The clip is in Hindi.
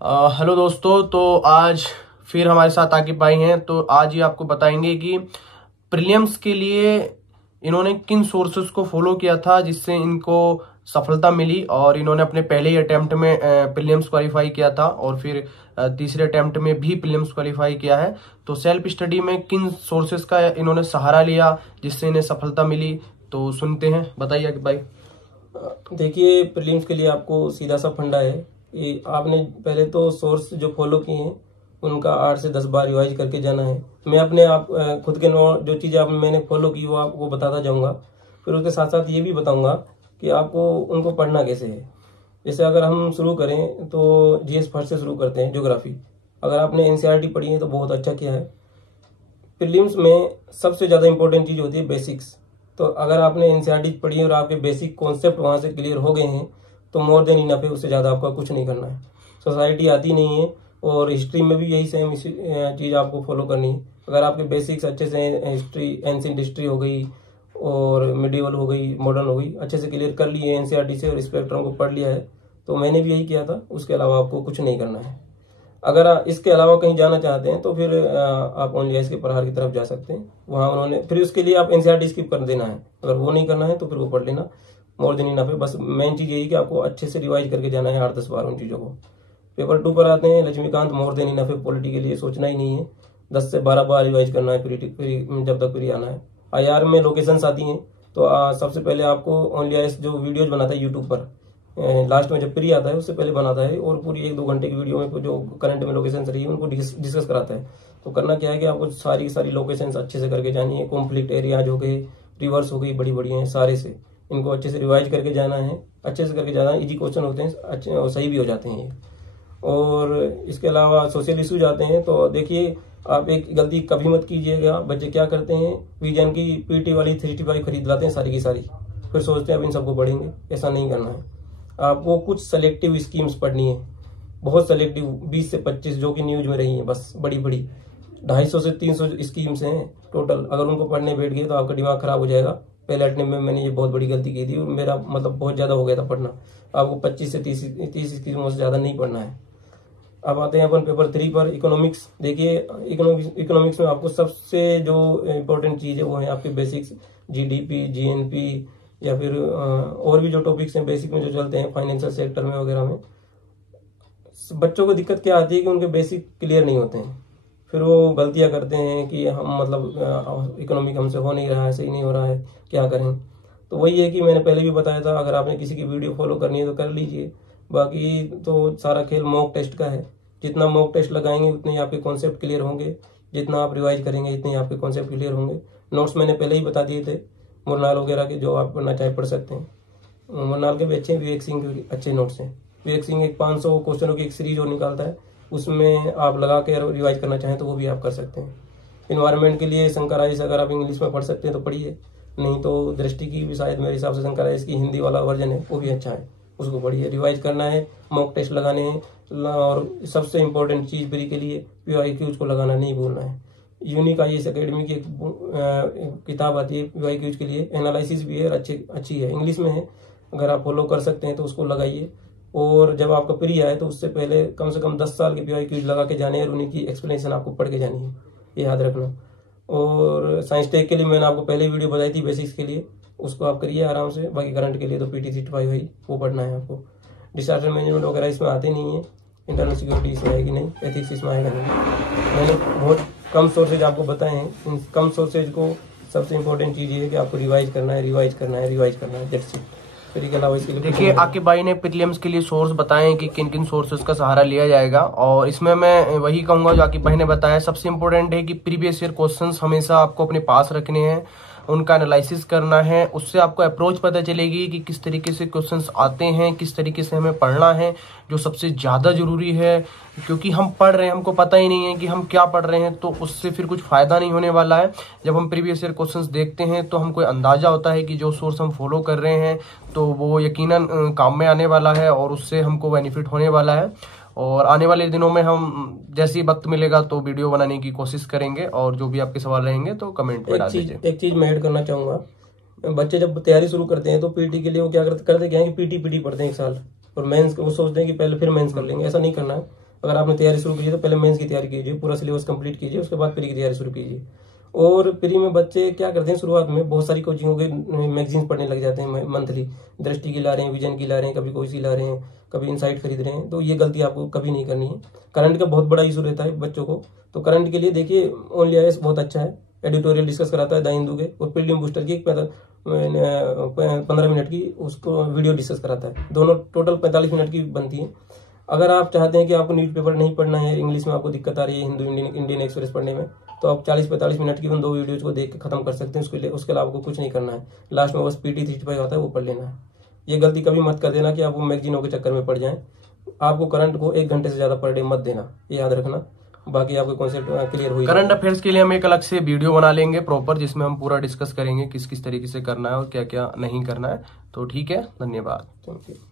हेलो दोस्तों। तो आज फिर हमारे साथ आकिब भाई हैं। तो आज ही आपको बताएंगे कि प्रीलिम्स के लिए इन्होंने किन सोर्सेज को फॉलो किया था जिससे इनको सफलता मिली, और इन्होंने अपने पहले ही अटेम्प्ट में प्रीलिम्स क्वालिफाई किया था और फिर तीसरे अटेम्प्ट में भी प्रीलिम्स क्वालिफाई किया है। तो सेल्फ स्टडी में किन सोर्सेज का इन्होंने सहारा लिया जिससे इन्हें सफलता मिली, तो सुनते हैं। बताइए आकिब भाई। देखिए, प्रीलिम्स के लिए आपको सीधा सा फंडा है कि आपने पहले तो सोर्स जो फॉलो किए हैं उनका 8 से 10 बार रिवाइज करके जाना है। मैं अपने आप खुद के जो चीज़ें मैंने फॉलो की वो आपको बताता जाऊंगा। फिर उसके साथ साथ ये भी बताऊंगा कि आपको उनको पढ़ना कैसे है। जैसे अगर हम शुरू करें तो जीएस फर्स्ट से शुरू करते हैं, ज्योग्राफी। अगर आपने एनसीईआरटी पढ़ी है तो बहुत अच्छा किया है। प्रीलिम्स में सबसे ज़्यादा इंपॉर्टेंट चीज़ होती है बेसिक्स। तो अगर आपने एनसीईआरटी पढ़ी है और आपके बेसिक कॉन्सेप्ट वहाँ से क्लियर हो गए हैं तो मोर देन इनफ है, उससे ज़्यादा आपका कुछ नहीं करना है। सोसाइटी आती नहीं है और हिस्ट्री में भी यही सेम चीज़ आपको फॉलो करनी है। अगर आपके बेसिक्स अच्छे से, हिस्ट्री, एंशिएंट हिस्ट्री हो गई और मिडिवल हो गई, मॉडर्न हो गई, अच्छे से क्लियर कर लिए एनसीईआरटी से और स्पेक्ट्रम को पढ़ लिया है, तो मैंने भी यही किया था। उसके अलावा आपको कुछ नहीं करना है। अगर आप इसके अलावा कहीं जाना चाहते हैं तो फिर आप ओनली आइस के प्रहार की तरफ जा सकते हैं। वहाँ उन्होंने फिर उसके लिए आप एनसीईआरटी स्किप कर देना है। अगर वो नहीं करना है तो फिर वो पढ़ लेना, मोर देन इनफ है। बस मेन चीज़ यही कि आपको अच्छे से रिवाइज करके जाना है 8-10 बार उन चीज़ों को। पेपर 2 पर आते हैं, लक्ष्मीकांत, मोर देन इनफ है। पॉलिटी के लिए सोचना ही नहीं है, 10 से 12 बार रिवाइज करना है जब तक प्री आना है। आईआर में लोकेशंस आती हैं तो सबसे पहले आपको ओनली आइस जो वीडियोज बनाता है यूट्यूब पर, लास्ट में जब प्री आता है उससे पहले बनाता है और पूरी 1-2 घंटे की वीडियो में जो करंट में लोकेशन रही है उनको डिस्कस कराता है। तो करना क्या है कि आपको सारी की सारी लोकेशंस अच्छे से करके जानी है। कॉन्फ्लिक्ट एरियाज हो गए, रिवर्स हो गई, बड़ी बड़ी हैं, सारे से इनको अच्छे से रिवाइज करके जाना है। अच्छे से करके जाना है, इजी क्वेश्चन होते हैं, अच्छे और सही भी हो जाते हैं ये। और इसके अलावा सोशल इशूज आते हैं तो देखिए, आप एक गलती कभी मत कीजिएगा। बच्चे क्या करते हैं, विजन की पीटी वाली 365 खरीद लाते हैं सारी की सारी, फिर सोचते हैं अब इन सबको पढ़ेंगे। ऐसा नहीं करना है। आपको कुछ सेलेक्टिव स्कीम्स पढ़नी है, बहुत सेलेक्टिव, 20 से 25 जो कि न्यूज में रही हैं, बस बड़ी बड़ी 250 से 300 स्कीम्स हैं टोटल। अगर उनको पढ़ने बैठ गए तो आपका दिमाग खराब हो जाएगा। पहले अटेम्प्ट में मैंने ये बहुत बड़ी गलती की थी और मेरा मतलब बहुत ज़्यादा हो गया था पढ़ना। आपको 25 से 30 स्कीमों से ज़्यादा नहीं पढ़ना है। अब आते हैं अपन पेपर 3 पर, इकोनॉमिक्स। देखिए, इकोनॉमिक्स में आपको सबसे जो इम्पोर्टेंट चीज़ है वो है आपके बेसिक्स, जीडीपी, जीएनपी, या फिर और भी जो टॉपिक्स हैं बेसिक में जो चलते हैं फाइनेंशियल सेक्टर में वगैरह में। बच्चों को दिक्कत क्या आती है कि उनके बेसिक क्लियर नहीं होते हैं, फिर वो गलतियां करते हैं कि हम मतलब इकोनॉमिक हमसे हो नहीं रहा है, सही नहीं हो रहा है, क्या करें। तो वही है कि मैंने पहले भी बताया था, अगर आपने किसी की वीडियो फॉलो करनी है तो कर लीजिए। बाकी तो सारा खेल मॉक टेस्ट का है। जितना मॉक टेस्ट लगाएंगे उतने ही आपके कॉन्सेप्ट क्लियर होंगे, जितना आप रिवाइज करेंगे इतने ही आपके कॉन्सेप्ट क्लियर होंगे। नोट्स मैंने पहले ही बता दिए थे, मुरनाल वगैरह के, जो आप पढ़ना चाहे पढ़ सकते हैं। मुरनाल के भी अच्छे हैं, विवेक सिंह के अच्छे नोट्स हैं। विवेक सिंह एक 500 क्वेश्चनों की एक सीरीज और निकालता है, उसमें आप लगा के रिवाइज करना चाहें तो वो भी आप कर सकते हैं। इन्वायरमेंट के लिए शंकर आइस अगर आप इंग्लिश में पढ़ सकते हैं तो पढ़िए, नहीं तो दृष्टि की भी शायद मेरे हिसाब से शंकर आइस की हिंदी वाला वर्जन है, वो भी अच्छा है, उसको पढ़िए। रिवाइज करना है, मॉक टेस्ट लगाने हैं, और सबसे इंपॉर्टेंट चीज़ प्री के लिए PYQs को लगाना नहीं भूलना है। यूनिक IAS अकेडमी की एक किताब आती है PYQs के लिए, एनालिसिस भी है, अच्छी है, इंग्लिश में है। अगर आप फॉलो कर सकते हैं तो उसको लगाइए। और जब आपका प्री आए तो उससे पहले कम से कम 10 साल के PYQs लगा के जाने हैं और उन्हीं की एक्सप्लेनेशन आपको पढ़ के जानी है, ये याद रखना। और साइंस टेक के लिए मैंने आपको पहले वीडियो बताई थी बेसिक्स के लिए, उसको आप करिए आराम से। बाकी करंट के लिए तो PT-35 है, वो पढ़ना है आपको। डिजास्टर मैनेजमेंट वगैरह इसमें आते नहीं है, इंटरनल सिक्योरिटी इसमें आएगी नहीं, एथिक्स इसमें आएगा नहीं। मैंने बहुत कम सोर्सेज आपको बताए हैं। इन कम सोर्सेज को सबसे इंपॉर्टेंट चीज़ ये है कि आपको रिवाइज करना है, रिवाइज करना है, रिवाइज करना है, दैट्स इट। फिर इसके अलावा इसके लिए देखिए, आकिब भाई ने प्रीलिम्स के लिए सोर्स बताए कि किन किन सोर्सेज का सहारा लिया जाएगा, और इसमें मैं वही कहूंगा जो आकिब भाई ने बताया। सबसे इंपॉर्टेंट है कि प्रीवियस ईयर क्वेश्चंस हमेशा आपको अपने पास रखने हैं, उनका एनालिसिस करना है। उससे आपको अप्रोच पता चलेगी कि किस तरीके से क्वेश्चंस आते हैं, किस तरीके से हमें पढ़ना है, जो सबसे ज़्यादा ज़रूरी है। क्योंकि हम पढ़ रहे हैं, हमको पता ही नहीं है कि हम क्या पढ़ रहे हैं, तो उससे फिर कुछ फ़ायदा नहीं होने वाला है। जब हम प्रीवियस ईयर क्वेश्चंस देखते हैं तो हमको अंदाज़ा होता है कि जो सोर्स हम फॉलो कर रहे हैं तो वो यकीनन काम में आने वाला है और उससे हमको बेनिफिट होने वाला है। और आने वाले दिनों में हम जैसे ही वक्त मिलेगा तो वीडियो बनाने की कोशिश करेंगे, और जो भी आपके सवाल रहेंगे तो कमेंट में डाल दीजिए। एक चीज मैं ऐड करना चाहूंगा। बच्चे जब तैयारी शुरू करते हैं तो पीटी के लिए वो क्या करते क्या है कि पीटी पढ़ते हैं 1 साल, और मेंस वो सोचते हैं कि पहले फिर मेंस कर लेंगे। ऐसा नहीं करना है। अगर आपने तैयारी शुरू कीजिए तो पहले मेंस की तैयारी कीजिए, पूरा सिलेबस कंप्लीट कीजिए, उसके बाद प्री की तैयारी शुरू कीजिए। और प्री में बच्चे क्या करते हैं, शुरुआत में बहुत सारी कोचिंगों के मैगजीन पढ़ने लग जाते हैं मंथली, दृष्टि की ला रहे हैं, विजन की ला रहे हैं, कभी कोई सी ला रहे हैं, कभी इनसाइट खरीद रहे हैं। तो ये गलती आपको कभी नहीं करनी है। करंट का बहुत बड़ा इशू रहता है बच्चों को, तो करंट के लिए देखिए ओनली आईएएस बहुत अच्छा है, एडिटोरियल डिस्कस कराता है द हिंदू के, और प्रीलिम बूस्टर की 15 मिनट की उसको वीडियो डिस्कस कराता है, दोनों टोटल 45 मिनट की बनती है। अगर आप चाहते हैं कि आपको न्यूज़पेपर नहीं पढ़ना है, इंग्लिश में आपको दिक्कत आ रही है हिंदू इंडियन एक्सप्रेस पढ़ने में, तो आप 40-45 मिनट की उन 2 वीडियोज को देख के खत्म कर सकते हैं। उसके अलावा आपको कुछ नहीं करना है, लास्ट में बस पीटी 365 आता है वो पढ़ लेना है। ये गलती कभी मत कर देना कि आप वो मैगजीनों के चक्कर में पड़ जाएं। आपको करंट को 1 घंटे से ज्यादा पर डे मत देना, ये याद रखना। बाकी आपके कॉन्सेप्ट क्लियर हुई। करंट अफेयर्स के लिए हम एक अलग से वीडियो बना लेंगे प्रॉपर, जिसमें हम पूरा डिस्कस करेंगे किस किस तरीके से करना है और क्या क्या नहीं करना है। तो ठीक है, धन्यवाद। Thank you.